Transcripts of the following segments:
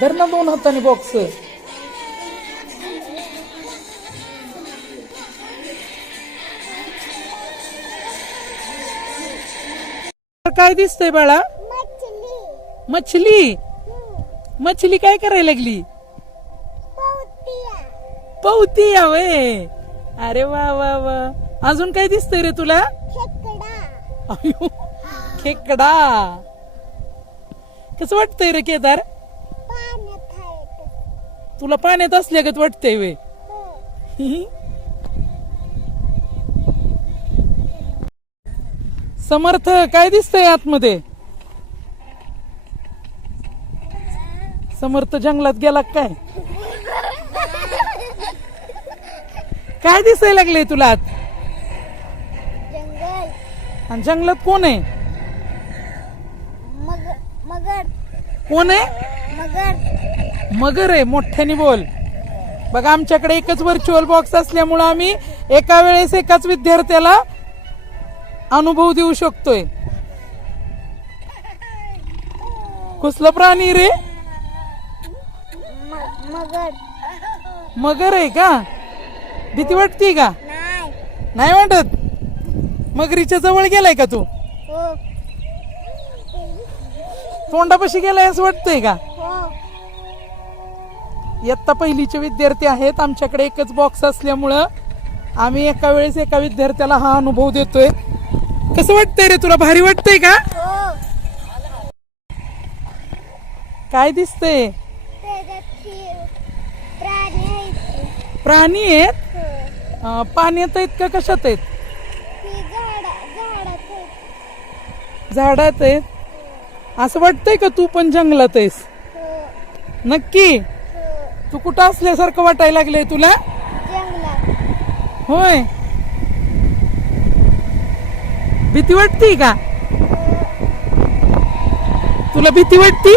धर ना दोन हाताने बॉक्स काय दिसतंय बाळा? मछली. मछली? मछली काय करायला लागली? पोतिया. पवती वे अरे वा वा वा. अजून काय दिसतंय रे तुला? खेकडा. कसं वाटतंय रे केदार? तुला पाण्यात असल्यागत वाटतंय वे समर्थ काय दिसतंय आतमध्ये? समर्थ जंगलात गेला काय? काय दिसायला लागले तुला आत? जंगल. आणि जंगलात कोण आहे? मग मगर. कोण आहे? मगर. मगर आहे मोठ्याने बोल. बघा आमच्याकडे एकच व्हर्च्युअल बॉक्स असल्यामुळं आम्ही एका वेळेस एकाच विद्यार्थ्याला अनुभव देऊ शकतोय. कुठलं प्राणी रे? मगर. मगर आहे का? भीती वाटते का? नाही. नाही वाटत? मगरीच्या जवळ गेलाय का तू? हो. तोंडापाशी गेलाय असं वाटतंय का? इयत्ता पहिलीचे विद्यार्थी आहेत. आमच्याकडे एकच बॉक्स असल्यामुळं आम्ही एका वेळेस एका विद्यार्थ्याला हा अनुभव देतोय. कसं वाटतंय रे तुला? भारी वाटतंय का? काय दिसतंय? प्राणी आहेत? आहेत पाण्यात आहेत का? कशात आहेत? झाडात आहेत. असं वाटतंय का तू पण जंगलात आहेस? नक्की? तू कुठं असल्यासारखं वाटायला लागलंय तुला? होय. भीती वाटते का? तुला भीती वाटती?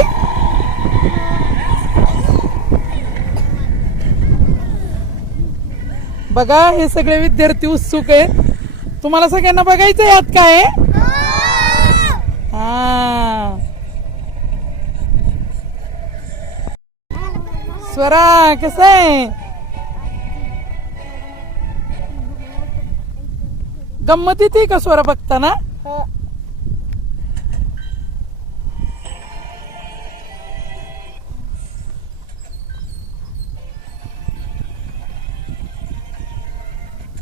बघा हे सगळे विद्यार्थी उत्सुक आहेत. तुम्हाला सगळ्यांना बघायचं यात काय आहे? हा स्वरा कसं आहे? गंमत येते का स्वरा बघताना हो.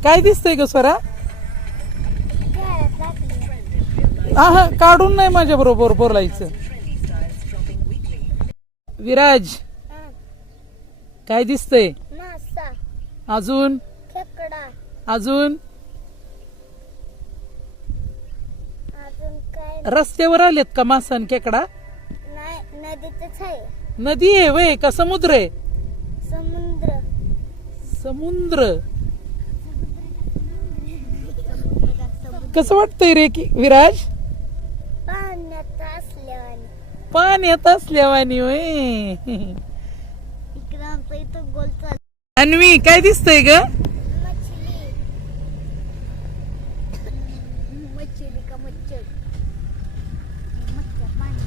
काय दिसतंय का स्वरा? हा हा काढून नाही माझ्या बरोबर बोलायचं. विराज काय दिसतंय? मासा. अजून? खेकडा. अजून? अजून काय रस्त्यावर आलेत का मासा आणि खेकडा? नाही नदीतच आहे. नदी आहे वय का समुद्र आहे? समुद्र. समुद्र. कसं वाटतंय रे की विराज? पाण्यात असल्यावानी. पाण्यात असल्यावानी वय. इकडं आमचं इथं गोल चाल अन्वी काय दिसतंय ग? मछली. मच्छली का मच्छर. मच्छर पाणी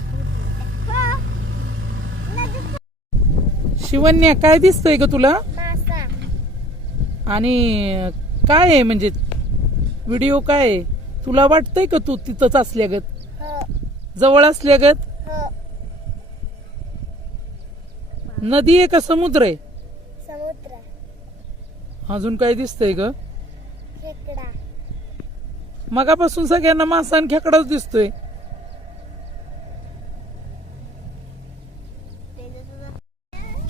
नदीत शिवन्या काय दिसतंय ग तुला? मासा. आणि काय आहे म्हणजे व्हिडिओ काय आहे? तुला वाटतंय का तू तिथंच असल्यागत हो. जवळ असल्यागत हो नदी आहे का समुद्र आहे? समुद्र. अजून काय दिसतंय ग? खेकडा. मगापासून सगळ्यांना मासा आणि खेकडाच दिसतोय.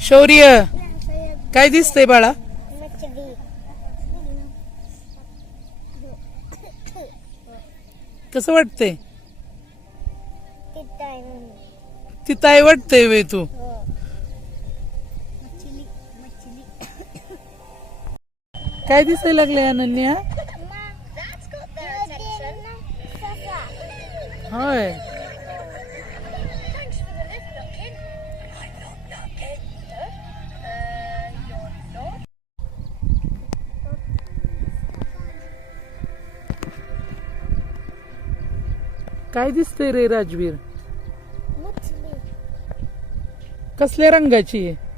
शौर्य काय दिसतंय बाळा? मछली कसं वाटतंय? तिथं आहे वाटतंय वे तू? काय दिसायला लागलंय अनन्या? होय. काय दिसतंय रे राजवीर? कसल्या रंगाची? आहे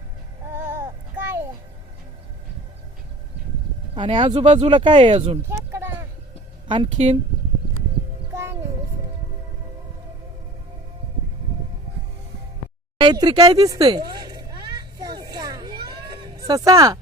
आणि आजूबाजूला काय आहे अजून? खेकडा. आणखीन? काय नाही दुसरं. काहीतरी काय दिसतंय ससा. ससा?